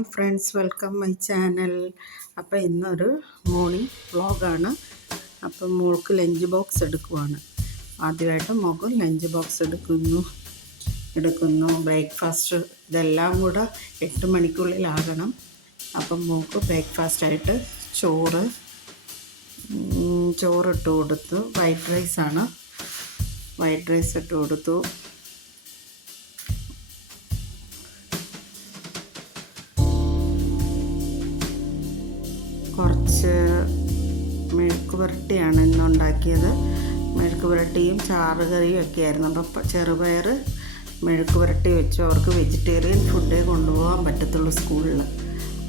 Hi friends, welcome my channel. അപ്പോൾ ഇന്നൊരു morning വ്ളോഗാണ്. അപ്പം മോൾക്ക് ലഞ്ച് ബോക്സ് എടുക്കുവാണ്. ആദ്യമായിട്ട് മോൾക്ക് ലഞ്ച് ബോക്സ് എടുക്കുന്നു ബ്രേക്ക്ഫാസ്റ്റ് ഇതെല്ലാം കൂടെ 8 മണിക്കുള്ളിലാകണം. അപ്പം മോൾക്ക് ബ്രേക്ക്ഫാസ്റ്റായിട്ട് ചോറിട്ട് കൊടുത്തു. വൈറ്റ് റൈസ് ഇട്ട് കൊടുത്തു. കുറച്ച് മെഴുക്ക് പുരട്ടിയാണ് ഇന്നുണ്ടാക്കിയത്. മെഴുക്ക് പുരട്ടിയും ചാറുകറിയും ഒക്കെ ആയിരുന്നു. അപ്പം ചെറുപയർ മെഴുക്ക് പുരട്ടി വെച്ചു. അവർക്ക് വെജിറ്റേറിയൻ ഫുഡേ കൊണ്ടുപോകാൻ പറ്റത്തുള്ളൂ സ്കൂളിൽ.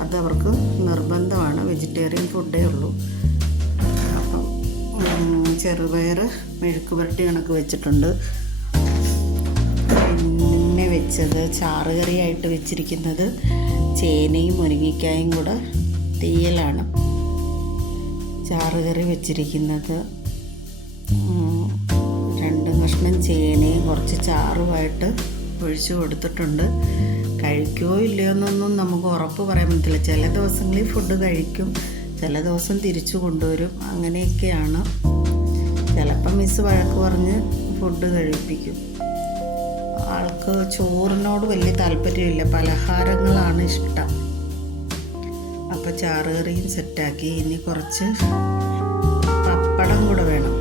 അത് അവർക്ക് നിർബന്ധമാണ്, വെജിറ്റേറിയൻ ഫുഡേ ഉള്ളൂ. അപ്പം ചെറുപയർ മെഴുക്ക് പുരട്ടി കണക്ക് വെച്ചിട്ടുണ്ട്. പിന്നെ വെച്ചത് ചാറുകറിയായിട്ട് വെച്ചിരിക്കുന്നത് ചേനയും മുരിങ്ങയ്ക്കായും കൂടെ തീയലാണ്. ചാറുകറി വെച്ചിരിക്കുന്നത് 2 കഷ്ണം ചേനയും കുറച്ച് ചാറുമായിട്ട് ഒഴിച്ചു കൊടുത്തിട്ടുണ്ട്. കഴിക്കുമോ ഇല്ലയോ എന്നൊന്നും നമുക്ക് ഉറപ്പ് പറയാൻ പറ്റില്ല. ചില ദിവസങ്ങളിൽ ഫുഡ് കഴിക്കും, ചില ദിവസം തിരിച്ചു കൊണ്ടുവരും. അങ്ങനെയൊക്കെയാണ്. ചിലപ്പം മിസ് വഴക്ക് പറഞ്ഞ് ഫുഡ് കഴിപ്പിക്കും. ആൾക്ക് ചോറിനോട് വലിയ താല്പര്യമില്ല, പലഹാരങ്ങളാണ് ഇഷ്ടം. അപ്പോൾ ചാറുകറിയും സെറ്റാക്കി. ഇനി കുറച്ച് പപ്പടം കൂടെ വേണം.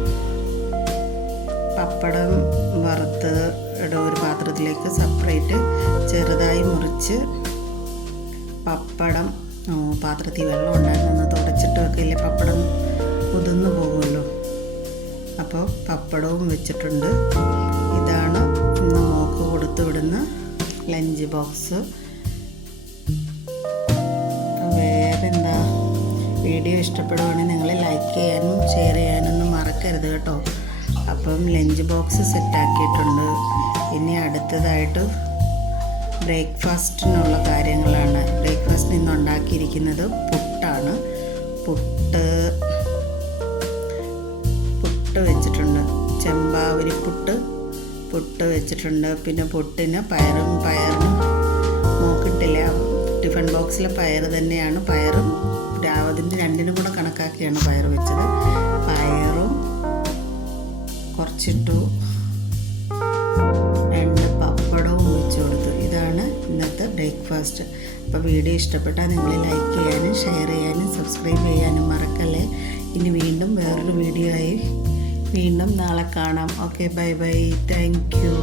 പപ്പടം വറുത്ത് ഒരു പാത്രത്തിലേക്ക് സെപ്പറേറ്റ് ചെറുതായി മുറിച്ച് പപ്പടം പാത്രത്തിൽ വെള്ളം ഉണ്ടായിരുന്നു, തുടച്ചിട്ട് വെക്കില്ലേ, പപ്പടം കുതിർന്നു പോകുമല്ലോ. അപ്പോൾ പപ്പടവും വെച്ചിട്ടുണ്ട്. ഇതാണ് ഇന്ന് മോൾക്ക് കൊടുത്തു വിടുന്ന ലഞ്ച് ബോക്സ്. എന്താ, വീഡിയോ ഇഷ്ടപ്പെടുവാണെങ്കിൽ നിങ്ങൾ ലൈക്ക് ചെയ്യാനും ഷെയർ ചെയ്യാനൊന്നും മറക്കരുത് കേട്ടോ. അപ്പം ലഞ്ച് ബോക്സ് സെറ്റാക്കിയിട്ടുണ്ട്. ഇനി അടുത്തതായിട്ട് ബ്രേക്ക്ഫാസ്റ്റിനുള്ള കാര്യങ്ങളാണ്. ബ്രേക്ക്ഫാസ്റ്റിന് ഇന്ന് ഉണ്ടാക്കിയിരിക്കുന്നത് പുട്ടാണ്. പുട്ട് വെച്ചിട്ടുണ്ട്. ചെമ്പാവരി പുട്ട് വെച്ചിട്ടുണ്ട്. പിന്നെ പുട്ടിന് പയറിന് നോക്കിയിട്ടില്ല. ടിഫിൻ ബോക്സിലെ പയർ തന്നെയാണ്. പയറും അതിൻ്റെ രണ്ടിനും കൂടെ കണക്കാക്കിയാണ് പയർ വെച്ചത്. പയറും കുറച്ചിട്ടു, 2 പപ്പടവും വെച്ച് കൊടുത്തു. ഇതാണ് ഇന്നത്തെ ബ്രേക്ക്ഫാസ്റ്റ്. അപ്പോൾ വീഡിയോ ഇഷ്ടപ്പെട്ടാൽ നിങ്ങൾ ലൈക്ക് ചെയ്യാനും ഷെയർ ചെയ്യാനും സബ്സ്ക്രൈബ് ചെയ്യാനും മറക്കല്ലേ. ഇനി വീണ്ടും വേറൊരു വീഡിയോ ആയി വീണ്ടും നാളെ കാണാം. Okay, bye bye, thank you.